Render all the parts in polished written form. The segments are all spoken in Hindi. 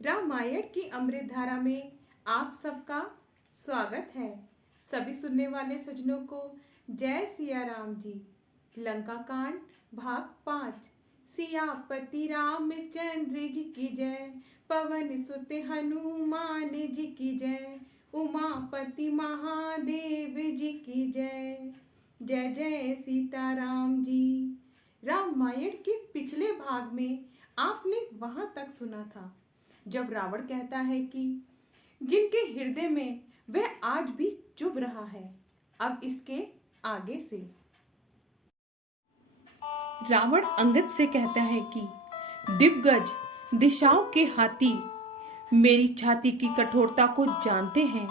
रामायण की अमृत धारा में आप सबका स्वागत है। सभी सुनने वाले सज्जनों को जय सिया राम जी। लंका कांड भाग 5। सियापति रामचंद्र जी की जय, पवन सुत हनुमान जी की जय, उमापति महादेव जी की जय। जय जय सीताराम जी। रामायण के पिछले भाग में आपने वहां तक सुना था जब रावण कहता है कि जिनके हृदय में वह आज भी चुभ रहा है। अब इसके आगे से रावण अंगद से कहता है कि दिग्गज दिशाओं के हाथी मेरी छाती की कठोरता को जानते हैं,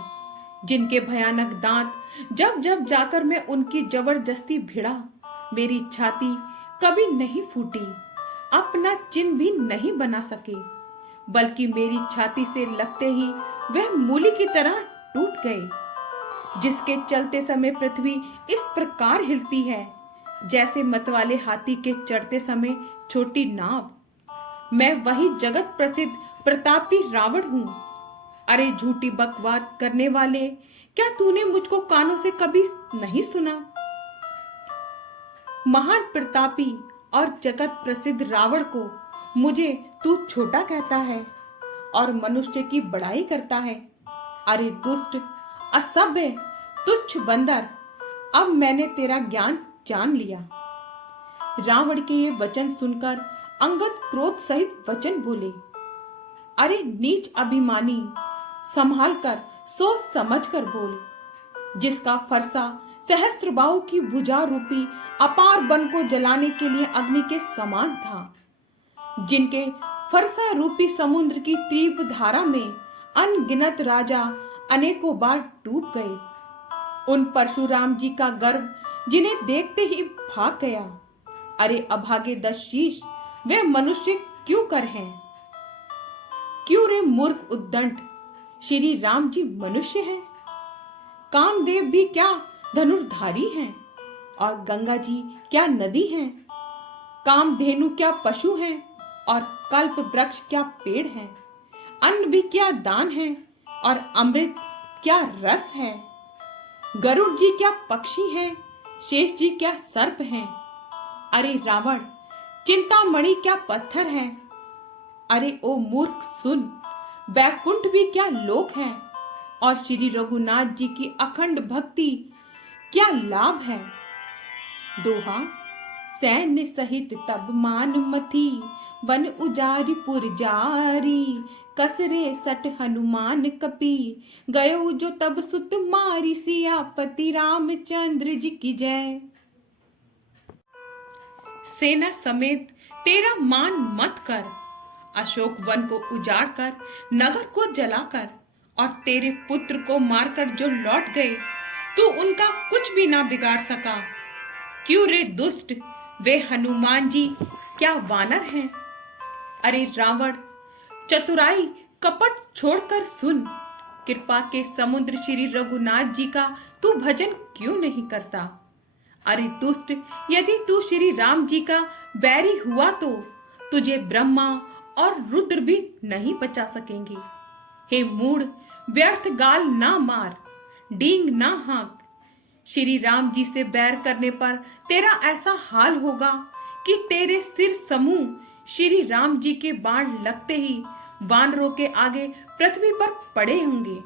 जिनके भयानक दांत जब जब जाकर मैं उनकी जबरदस्ती भिड़ा, मेरी छाती कभी नहीं फूटी, अपना चिन्ह भी नहीं बना सके, बल्कि मेरी छाती से लगते ही वह मूली की तरह टूट गए, जिसके चलते समय पृथ्वी इस प्रकार हिलती है जैसे मतवाले हाथी के चढ़ते समय छोटी नाव। मैं वही जगत प्रसिद्ध प्रतापी रावण हूं। अरे झूठी बकवास करने वाले, क्या तूने मुझको कानों से कभी नहीं सुना? महान प्रतापी और जगत प्रसिद्ध रावण को मुझे तू छोटा कहता है और मनुष्य की बड़ाई करता है। अरे दुष्ट, असभ्य, तुच्छ बंदर, अब मैंने तेरा ज्ञान जान लिया। रावण के ये वचन सुनकर अंगद क्रोध सहित वचन बोले, अरे नीच अभिमानी, संभाल कर सोच समझ कर बोल। जिसका फरसा सहस्त्रबाहु की भुजा रूपी अपार वन को जलाने के लिए अग्नि के समान था, जिनके फरसा रूपी समुद्र की तीव्र धारा में अनगिनत राजा अनेकों बार डूब गए, उन परशुराम जी का गर्व जिन्हें देखते ही भाग गया। अरे अभागे 10 शीश, वे मनुष्य क्यों कर हैं? क्यों रे मूर्ख उद्दंड, श्री राम जी मनुष्य हैं? कामदेव भी क्या धनुर्धारी हैं? और गंगा जी क्या नदी हैं? कामधेनु क्या पशु हैं? और कल्प वृक्ष क्या पेड़ है? अन्न भी क्या दान है? और अमृत क्या रस है? गरुड़ जी क्या पक्षी हैं? शेष जी क्या सर्प हैं? अरे रावण, चिंतामणि क्या पत्थर है? अरे ओ मूर्ख सुन, बैकुंठ भी क्या लोक है? और श्री रघुनाथ जी की अखंड भक्ति क्या लाभ है? दोहा, सैन्य सहित तब मान मथी, वन उजारी पुर जारी, कसरे सट हनुमान कपी, गयो जो तब सुत मारी, सियापति रामचंद्र जी की जय। सेना समेत तेरा मान मत कर, अशोक वन को उजाड़ कर, नगर को जलाकर और तेरे पुत्र को मारकर जो लौट गए, तू उनका कुछ भी ना बिगाड़ सका। क्यों रे दुष्ट, वे हनुमान जी क्या वानर हैं? अरे रावण, चतुराई कपट छोड़कर सुन, कृपा के समुद्र श्री रघुनाथ जी का तू भजन क्यों नहीं करता? अरे दुष्ट, यदि तू श्री राम जी का बैरी हुआ तो तुझे ब्रह्मा और रुद्र भी नहीं बचा सकेंगे। हे मूढ़, व्यर्थ गाल ना मार, डींग ना हाँक। श्री राम जी से बैर करने पर तेरा ऐसा हाल होगा कि तेरे सिर समूह श्री राम जी के बाण लगते ही वानरों के आगे पृथ्वी पर पड़े होंगे,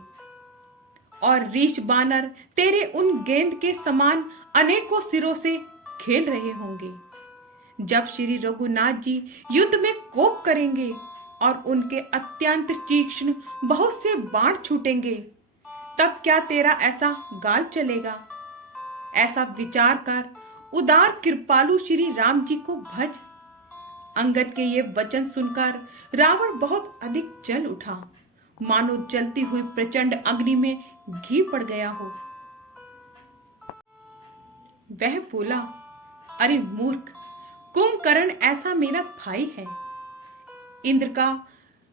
और रीछ बानर तेरे उन गेंद के समान अनेकों सिरों से खेल रहे होंगे। जब श्री रघुनाथ जी युद्ध में कोप करेंगे और उनके अत्यंत तीक्ष्ण बहुत से बाण छूटेंगे, तब क्या तेरा ऐसा गाल चलेगा? ऐसा विचार कर उदार कृपालु श्री राम जी को भज। अंगद के ये वचन सुनकर रावण बहुत अधिक जल उठा, मानो जलती हुई प्रचंड अग्नि में घी पड़ गया हो। वह बोला, अरे मूर्ख, कुंभकर्ण ऐसा मेरा भाई है, इंद्र का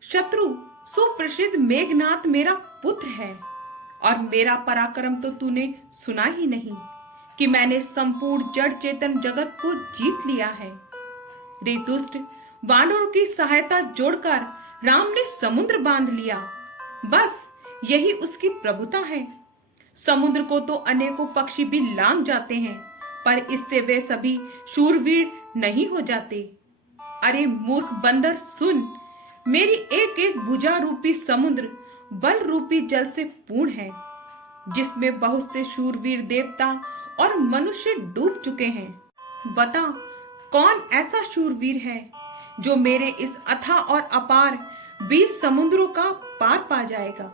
शत्रु सुप्रसिद्ध मेघनाथ मेरा पुत्र है, और मेरा पराक्रम तो तूने सुना ही नहीं कि मैंने संपूर्ण जड़ चेतन जगत को जीत लिया है। रे दुष्ट, वानरों की सहायता जोड़कर राम ने समुद्र बांध लिया। बस यही उसकी प्रभुता है। समुद्र को तो अनेकों पक्षी भी लांघ जाते हैं, पर इससे वे सभी शूरवीर नहीं हो जाते। अरे मूर्ख बंदर सुन, मेरी एक एक भुजा रूपी समुद्र बल रूपी जल से पूर्ण है, जिसमें बहुत से शूरवीर देवता और मनुष्य डूब चुके हैं। बता, कौन ऐसा शूरवीर है जो मेरे इस अथाह और अपार 20 समुद्रों का पार पा जाएगा?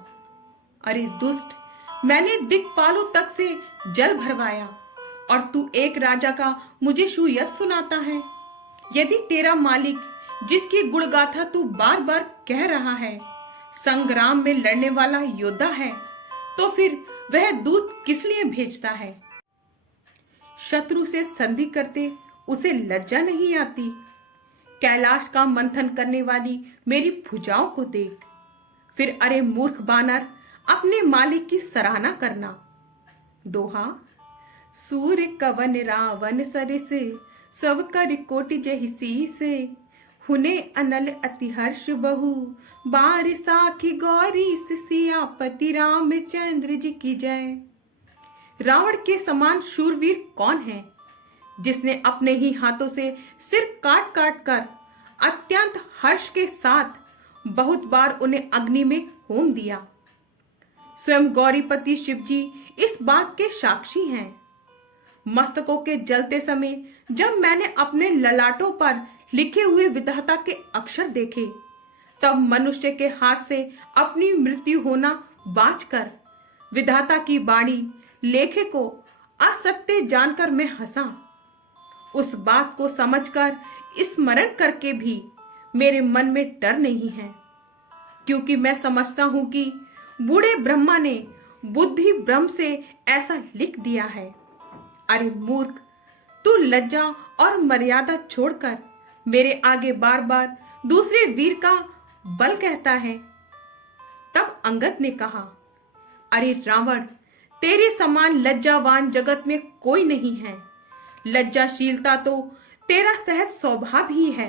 अरे दुष्ट, मैंने दिक्पालों तक से जल भरवाया और तू एक राजा का मुझे सुयश सुनाता है। यदि तेरा मालिक, जिसकी गुणगाथा तू बार बार कह रहा है, संग्राम में लड़ने वाला योद्धा है, तो फिर वह दूत किस लिए भेजता है? शत्रु से संधि करते उसे लज्जा नहीं आती? कैलाश का मंथन करने वाली मेरी भुजाओं को देख। फिर अरे मूर्ख बानर, अपने मालिक की सराहना करना। दोहा। सूर्य कवन रावण सरिस, सब कर कोटि जहि शीस, हुने अनल अति हर्ष बहु, बार साखी गौरी सियापति रामचंद्र जी की जय। रावण के समान शूरवीर कौन है, जिसने अपने ही हाथों से सिर काट काट कर अत्यंत हर्ष के साथ बहुत बार उन्हें अग्नि में होम दिया। स्वयं गौरीपति शिवजी इस बात के साक्षी हैं। मस्तकों के जलते समय जब मैंने अपने ललाटों पर लिखे हुए विधाता के अक्षर देखे, तब मनुष्य के हाथ से अपनी मृत्यु होना बाँचकर विधाता की वाणी लेखे को असत्य जानकर मैं हंसा। उस बात को समझकर स्मरण करके भी मेरे मन में डर नहीं है, क्योंकि मैं समझता हूं कि बूढ़े ब्रह्मा ने बुद्धि भ्रम से ऐसा लिख दिया है। अरे मूर्ख, तू लज्जा और मर्यादा छोड़कर मेरे आगे बार बार दूसरे वीर का बल कहता है। तब अंगद ने कहा, अरे रावण, तेरे समान लज्जावान जगत में कोई नहीं है। लज्जाशीलता तो तेरा सहज स्वभाव ही है।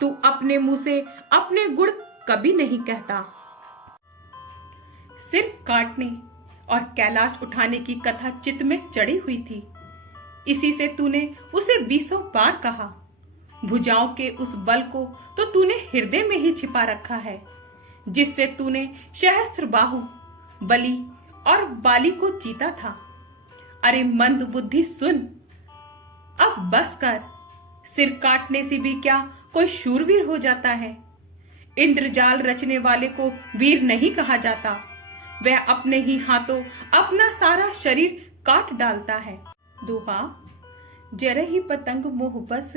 तू अपने मुंह से अपने गुण कभी नहीं कहता। सिर काटने और कैलाश उठाने की कथा चित्त में चढ़ी हुई थी, इसी से तूने उसे 20 बार कहा। भुजाओं के उस बल को तो तूने हृदय में ही छिपा रखा है, जिससे तूने सहस्त्रबाहु, बलि और बाली को जीता था। अरे मंद बुद्धि सुन, अब बस कर। सिर काटने से भी क्या कोई शूरवीर हो जाता है? इंद्रजाल रचने वाले को वीर नहीं कहा जाता। वह अपने ही हाथों अपना सारा शरीर काट डालता है। दोहा। जरहि पतंग मोह बस,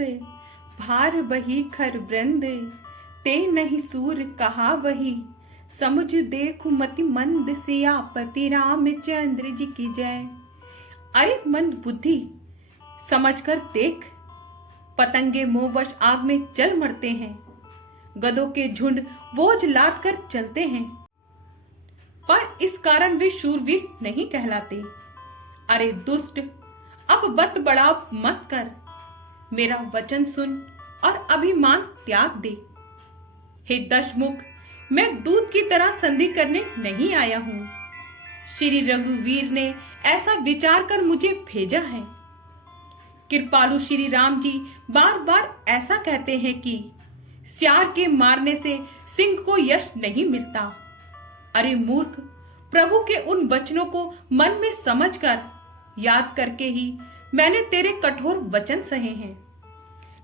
भार बही खर वृंद, ते नहीं सूर कहा वही, समझ देखु मति मंद, सियापति रामचंद्र जी की जय। अरे मंद बुद्धि, समझकर देख, पतंगे मोहवश आग में जल मरते हैं, गधों के झुंड बोझ लाद कर चलते हैं, पर इस कारण वे शूरवीर नहीं कहलाते। अरे दुष्ट, अब बत बढ़ाव मत कर, मेरा वचन सुन और अभिमान त्याग दे। हे दशमुख, मैं दूत की तरह संधि करने नहीं आया हूं। श्री रघुवीर ने ऐसा विचार कर मुझे भेजा है। कृपालु श्री राम जी बार बार ऐसा कहते हैं कि सियार के मारने से सिंह को यश नहीं मिलता। अरे मूर्ख, प्रभु के उन वचनों को मन में समझकर, याद करके ही मैंने तेरे कठोर वचन सहे हैं।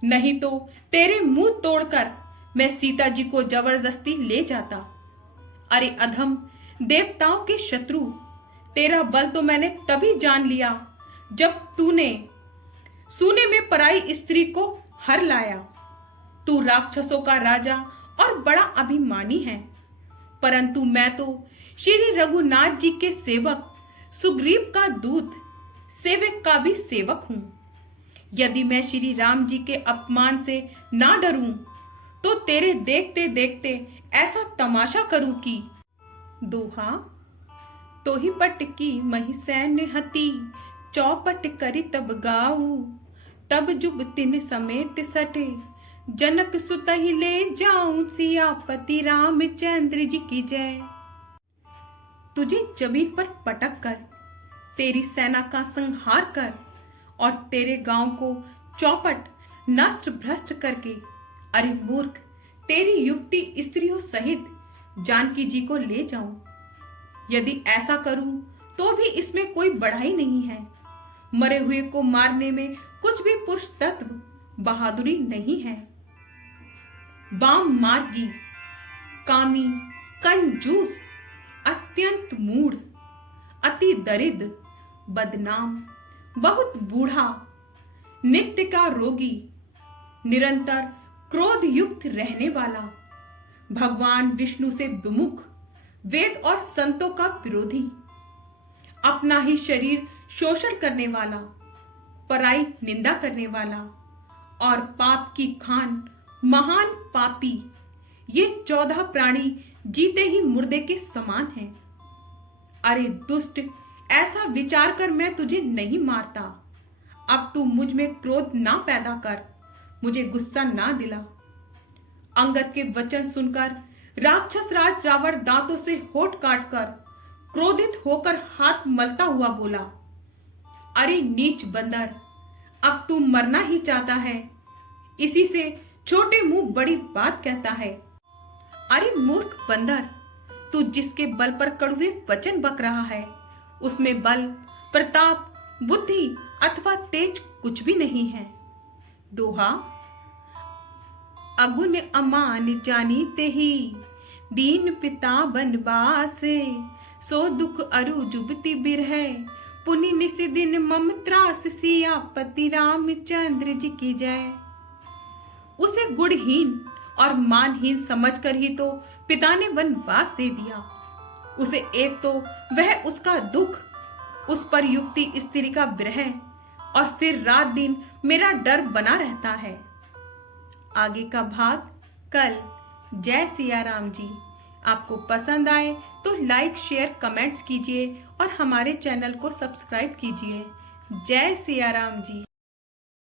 नहीं तो तेरे मुंह तोड़कर मैं सीता जी को जबरदस्ती ले जाता। अरे अधम, देवताओं के शत्रु, तेरा बल तो मैंने तभी जान लिया जब तूने सूने में पराई स्त्री को हर लाया। तू राक्षसों का राजा और बड़ा अभिमानी है, परंतु मैं तो श्री रघुनाथ जी के सेवक, सुग्रीव का दूत, सेवक का भी सेवक हूं। यदि मैं श्री राम जी के अपमान से ना डरूं, तो तेरे देखते देखते ऐसा तमाशा करूं कि। दोहा। तो ही पट की मही सैन्य हती, चौपट करी तब गाऊ, तब जुब तिन समेत सटे, जनक सुत ही ले जाऊं, सियापति रामचंद्र जी की जय। तुझे जमीन पर पटक कर, तेरी सेना का संहार कर और तेरे गांव को चौपट नष्ट भ्रष्ट करके, अरे मूर्ख, तेरी युवती स्त्रियों सहित जानकी जी को ले जाऊं। यदि ऐसा करूं तो भी इसमें कोई बढ़ाई नहीं है। मरे हुए को मारने में कुछ भी पुरुष तत्व बहादुरी नहीं है। बाम मार्गी, कामी, कंजूस, अत्यंत मूढ़, अति दरिद्र, बदनाम, बहुत बूढ़ा, नित्य का रोगी, निरंतर क्रोध युक्त रहने वाला, भगवान विष्णु से विमुख, वेद और संतों का विरोधी, अपना ही शरीर शोषण करने वाला, पराई निंदा करने वाला और पाप की खान महान पापी, ये 14 प्राणी जीते ही मुर्दे के समान हैं। अरे दुष्ट, ऐसा विचार कर मैं तुझे नहीं मारता। अब तू मुझ में क्रोध ना पैदा कर, मुझे गुस्सा ना दिला। अंगद के वचन सुनकर राक्षस राज रावण दांतों से होठ काटकर क्रोधित होकर हाथ मलता हुआ बोला, अरे नीच बंदर, अब तू मरना ही चाहता है, इसी से छोटे मुंह बड़ी बात कहता है। अरे मूर्ख बंदर, तू जिसके बल पर कड़वे वचन बक रहा है, उसमें बल, प्रताप, बुद्धि अथवा तेज कुछ भी नहीं है। दोहा, अगुन अमान जानीते ही, दीन पिता बनवासे, सो दुख अरु जुबति बिरह, पुनि निस दिन मम त्रास, सियापति रामचंद्र जी की जय। उसे गुणहीन और मानहीन समझकर ही तो पिता ने वनवास दे दिया। उसे एक तो वह उसका दुख, उस पर युक्ति स्त्री का विरह, और फिर रात दिन मेरा डर बना रहता है। आगे का भाग कल। जय सिया राम जी। आपको पसंद आए तो लाइक, शेयर, कमेंट्स कीजिए और हमारे चैनल को सब्सक्राइब कीजिए। जय सिया राम जी।